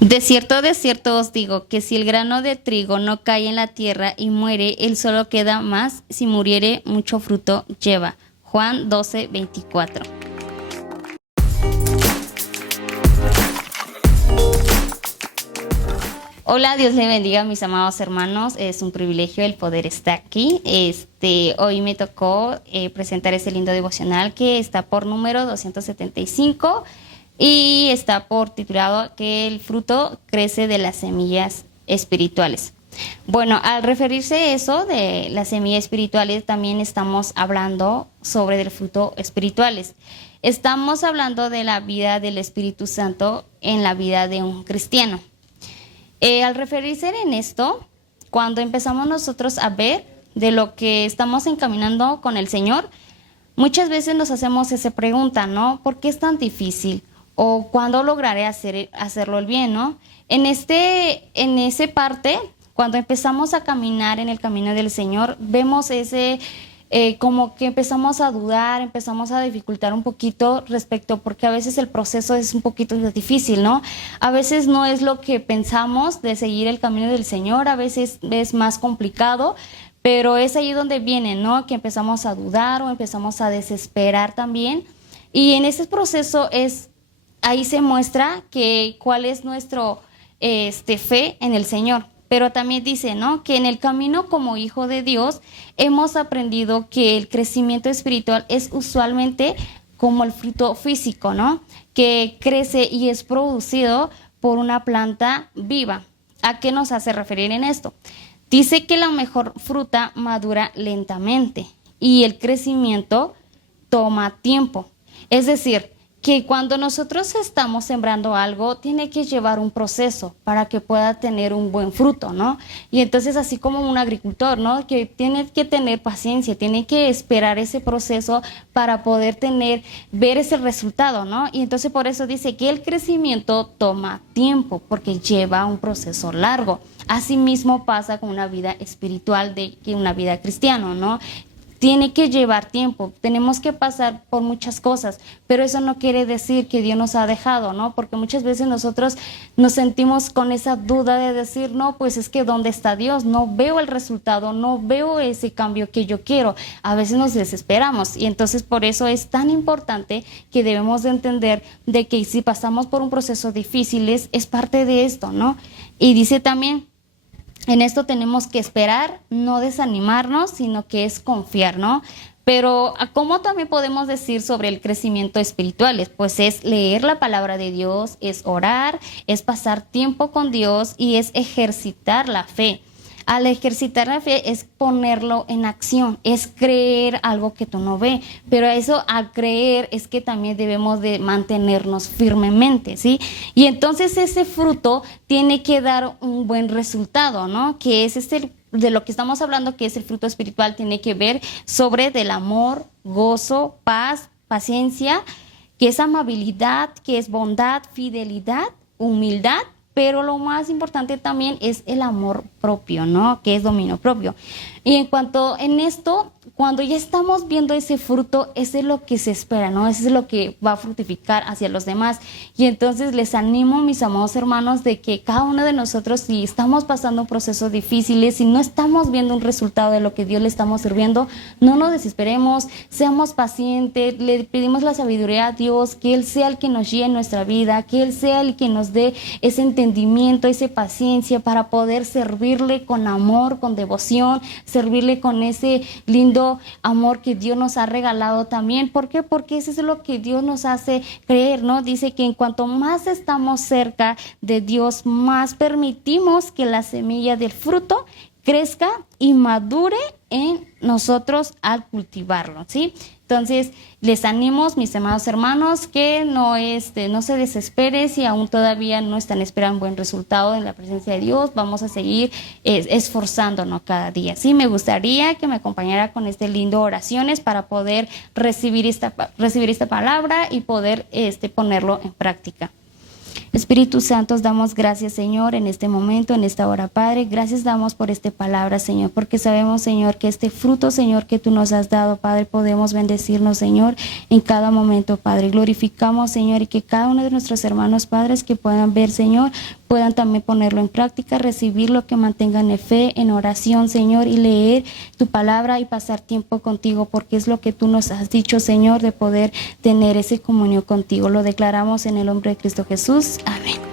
De cierto os digo, que si el grano de trigo no cae en la tierra y muere, él solo queda, más si muriere, mucho fruto lleva. Juan 12:24. Hola, Dios le bendiga, mis amados hermanos. Es un privilegio el poder estar aquí. Hoy me tocó presentar ese lindo devocional que está por número 275 y está por titulado que el fruto crece de las semillas espirituales. Bueno, al referirse a eso de las semillas espirituales, también estamos hablando sobre el fruto espirituales. Estamos hablando de la vida del Espíritu Santo en la vida de un cristiano. Al referirse en esto, cuando empezamos nosotros a ver de lo que estamos encaminando con el Señor, muchas veces nos hacemos esa pregunta, ¿no? ¿Por qué es tan difícil? ¿O cuándo lograré hacerlo el bien, ¿no? En ese parte, cuando empezamos a caminar en el camino del Señor, vemos como que empezamos a dudar, empezamos a dificultar un poquito respecto, porque a veces el proceso es un poquito difícil, ¿no? A veces no es lo que pensamos de seguir el camino del Señor, a veces es más complicado, pero es ahí donde viene, ¿no? Que empezamos a dudar o empezamos a desesperar también. Y en ese proceso ahí se muestra cuál es nuestro fe en el Señor. Pero también dice, ¿no? Que en el camino como hijo de Dios hemos aprendido que el crecimiento espiritual es usualmente como el fruto físico, ¿no? Que crece y es producido por una planta viva. ¿A qué nos hace referir en esto? Dice que la mejor fruta madura lentamente y el crecimiento toma tiempo. Es decir, que cuando nosotros estamos sembrando algo, tiene que llevar un proceso para que pueda tener un buen fruto, ¿no? Y entonces, así como un agricultor, ¿no? Que tiene que tener paciencia, tiene que esperar ese proceso para poder ver ese resultado, ¿no? Y entonces por eso dice que el crecimiento toma tiempo, porque lleva un proceso largo. Asimismo pasa con una vida espiritual que una vida cristiana, ¿no? Tiene que llevar tiempo, tenemos que pasar por muchas cosas, pero eso no quiere decir que Dios nos ha dejado, ¿no? Porque muchas veces nosotros nos sentimos con esa duda de decir, no, pues es que ¿dónde está Dios? No veo el resultado, no veo ese cambio que yo quiero. A veces nos desesperamos y entonces por eso es tan importante que debemos de entender de que si pasamos por un proceso difícil es parte de esto, ¿no? Y dice también, en esto tenemos que esperar, no desanimarnos, sino que es confiar, ¿no? Pero ¿cómo también podemos decir sobre el crecimiento espiritual? Pues es leer la palabra de Dios, es orar, es pasar tiempo con Dios y es ejercitar la fe. Al ejercitar la fe es ponerlo en acción, es creer algo que tú no ves, pero eso al creer es que también debemos de mantenernos firmemente, ¿sí? Y entonces ese fruto tiene que dar un buen resultado, ¿no? Que es de lo que estamos hablando, que es el fruto espiritual, tiene que ver sobre del amor, gozo, paz, paciencia, que es amabilidad, que es bondad, fidelidad, humildad. Pero lo más importante también es el amor propio, ¿no? Que es dominio propio. Y en esto, cuando ya estamos viendo ese fruto, ese es lo que se espera, ¿no? Ese es lo que va a fructificar hacia los demás. Y entonces les animo, mis amados hermanos, de que cada uno de nosotros, si estamos pasando un proceso difícil, si no estamos viendo un resultado de lo que Dios le estamos sirviendo, no nos desesperemos, seamos pacientes, le pedimos la sabiduría a Dios, que Él sea el que nos guíe en nuestra vida, que Él sea el que nos dé ese entendimiento, esa paciencia para poder servirle con amor, con devoción, servirle con ese lindo amor que Dios nos ha regalado también. ¿Por qué? Porque eso es lo que Dios nos hace creer, ¿no? Dice que en cuanto más estamos cerca de Dios, más permitimos que la semilla del fruto crezca y madure en nosotros al cultivarlo, ¿sí? Entonces, les animo, mis amados hermanos, que no se desesperen si aún todavía no están esperando un buen resultado en la presencia de Dios. Vamos a seguir esforzándonos cada día. Sí, me gustaría que me acompañara con este lindo oraciones para poder recibir esta palabra y poder ponerlo en práctica. Espíritu Santo, os damos gracias, Señor, en este momento, en esta hora, Padre. Gracias damos por esta palabra, Señor, porque sabemos, Señor, que este fruto, Señor, que tú nos has dado, Padre, podemos bendecirnos, Señor, en cada momento, Padre. Glorificamos, Señor, y que cada uno de nuestros hermanos, padres, que puedan ver, Señor, puedan también ponerlo en práctica, recibirlo, que mantengan en fe, en oración, Señor, y leer tu palabra y pasar tiempo contigo, porque es lo que tú nos has dicho, Señor, de poder tener ese comunión contigo. Lo declaramos en el nombre de Cristo Jesús. Amén.